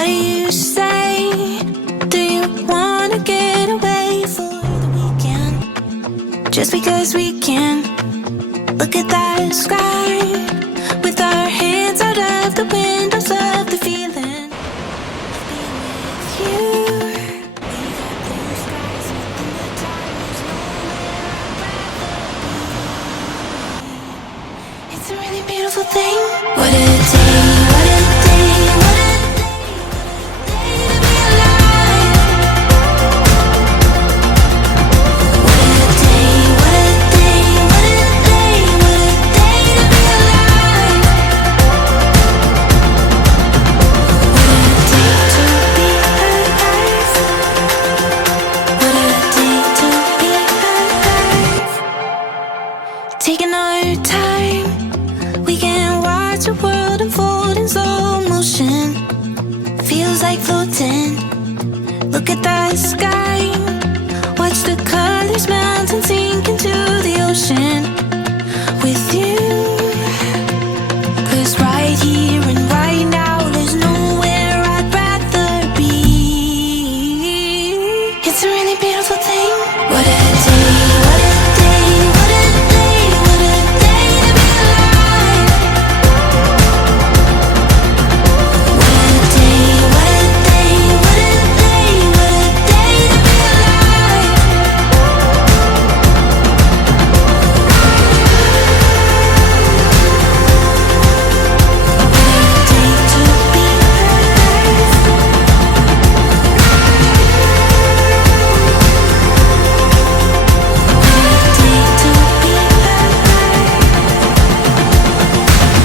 What do you say? Do you wanna get away for the weekend? Just because we can. Look at that sky with our hands out of the windows of the feeling of being with you. We got blue skies in the dark, there's nowhere I'd rather be. It's a really beautiful thing. What a day, what a day, what a day to be alive. What a day, what a day, what a day, what a day to be alive. What a day to be alive. What a day to be alive. Taking our time, we can watch the world unfold in slow motion. Feels like floating. Look at the sky. Watch the colors melt and sink into the ocean with you. 'Cause right here and right now, there's nowhere I'd rather be. It's a really beautiful thing. What a day, what a day, what a day, what a day to be alive. What a day, what a day, what a day, what a day to be alive.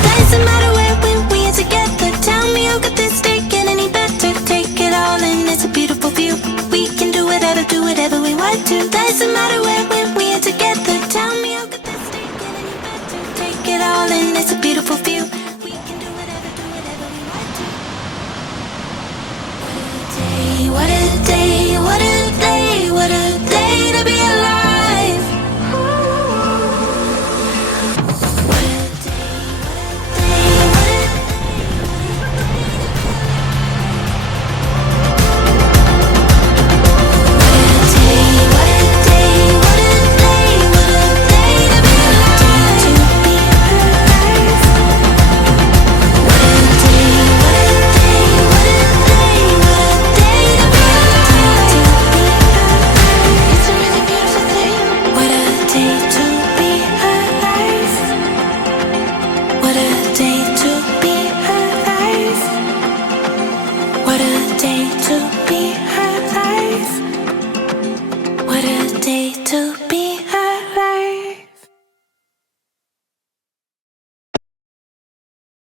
Doesn't matter where when we are together. Tell me how could this day get any better? Take it all in, it's a beautiful view. We can do whatever we want to. Doesn't matter where when we are together. Tell me how could this day get any better? Take it all in, it's a beautiful view. We can do whatever we want to. What a day, what a day, what a day to be alive. What a day, what a day, what a day. What a day, what a day, what a day to be alive. What a day, what a day, what a day, what a day to be alive. It's a really beautiful thing. What a day to be alive. What a day to be alive. What a day to be alive. What a day to